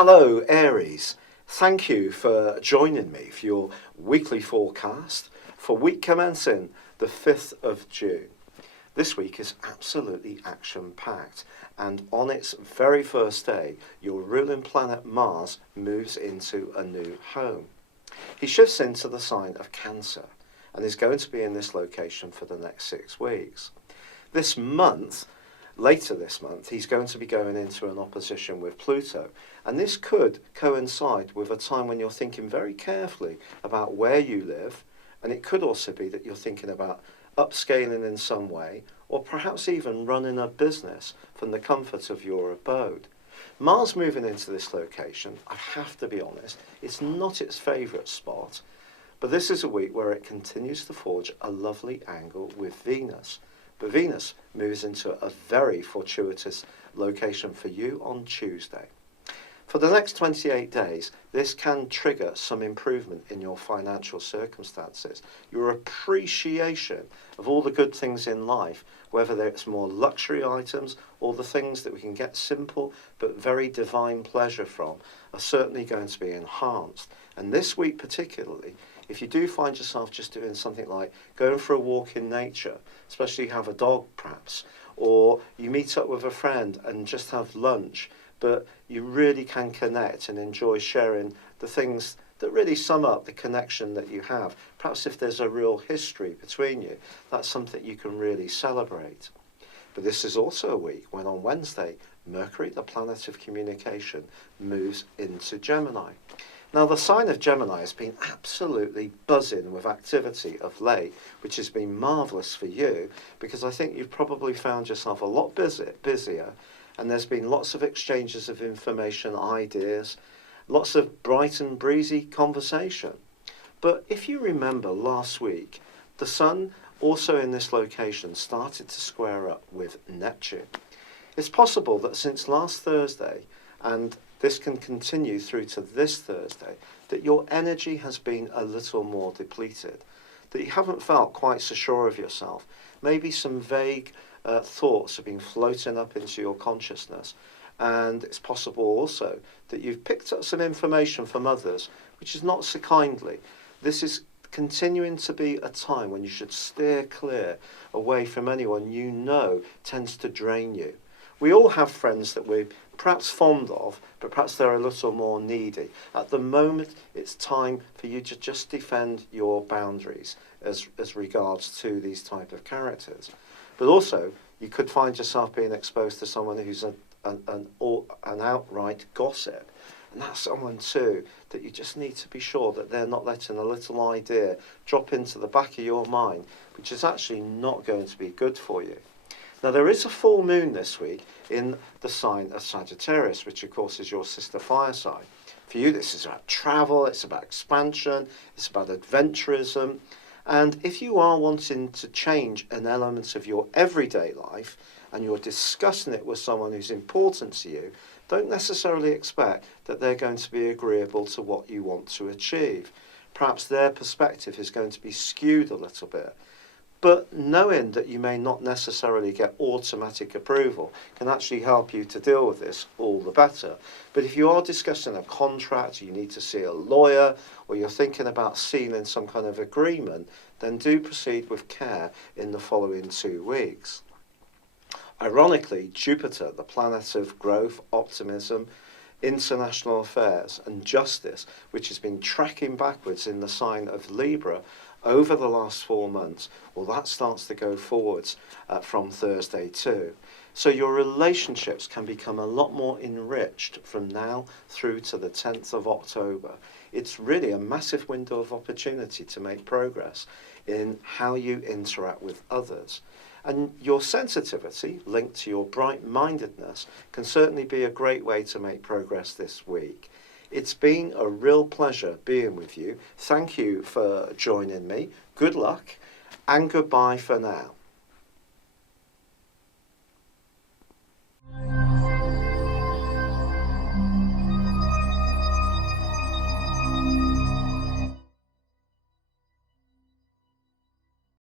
Hello Aries, thank you for joining me for your weekly forecast for week commencing the 5th of June. This week is absolutely action-packed, and on its very first day, your ruling planet Mars moves into a new home. He shifts into the sign of Cancer and is going to be in this location for the next 6 weeks. Later this month, he's going to be going into an opposition with Pluto, and this could coincide with a time when you're thinking very carefully about where you live, and it could also be that you're thinking about upscaling in some way, or perhaps even running a business from the comfort of your abode. Mars moving into this location, I have to be honest, it's not its favourite spot, but this is a week where it continues to forge a lovely angle with Venus. But Venus moves into a very fortuitous location for you on Tuesday. For the next 28 days, this can trigger some improvement in your financial circumstances, your appreciation of all the good things in life, whether it's more luxury items or the things that we can get simple but very divine pleasure from, are certainly going to be enhanced. And this week particularly, if you do find yourself just doing something like going for a walk in nature, especially you have a dog perhaps, or you meet up with a friend and just have lunch, but you really can connect and enjoy sharing the things that really sum up the connection that you have. Perhaps if there's a real history between you, that's something you can really celebrate. But this is also a week when on Wednesday, Mercury, the planet of communication, moves into Gemini. Now, the sign of Gemini has been absolutely buzzing with activity of late, which has been marvellous for you, because I think you've probably found yourself a lot busier, and there's been lots of exchanges of information, ideas, lots of bright and breezy conversation. But if you remember last week, the Sun, also in this location, started to square up with Neptune. It's possible that since last Thursday, and this can continue through to this Thursday, that your energy has been a little more depleted, that you haven't felt quite so sure of yourself. Maybe some vague thoughts have been floating up into your consciousness, and it's possible also that you've picked up some information from others, which is not so kindly. This is continuing to be a time when you should steer clear away from anyone you know tends to drain you. We all have friends that we're perhaps fond of, but perhaps they're a little more needy. At the moment, it's time for you to just defend your boundaries as regards to these type of characters. But also, you could find yourself being exposed to someone who's an outright gossip. And that's someone too that you just need to be sure that they're not letting a little idea drop into the back of your mind, which is actually not going to be good for you. Now, there is a full moon this week in the sign of Sagittarius, which of course is your sister fire sign. For you, this is about travel, it's about expansion, it's about adventurism. And if you are wanting to change an element of your everyday life and you're discussing it with someone who's important to you, don't necessarily expect that they're going to be agreeable to what you want to achieve. Perhaps their perspective is going to be skewed a little bit. But knowing that you may not necessarily get automatic approval can actually help you to deal with this all the better. But if you are discussing a contract, you need to see a lawyer, or you're thinking about sealing some kind of agreement, then do proceed with care in the following 2 weeks. Ironically, Jupiter, the planet of growth, optimism, international affairs and justice, which has been tracking backwards in the sign of Libra over the last 4 months, well, that starts to go forwards from Thursday too. So your relationships can become a lot more enriched from now through to the 10th of October. It's really a massive window of opportunity to make progress in how you interact with others. And your sensitivity, linked to your bright-mindedness, can certainly be a great way to make progress this week. It's been a real pleasure being with you. Thank you for joining me. Good luck and goodbye for now.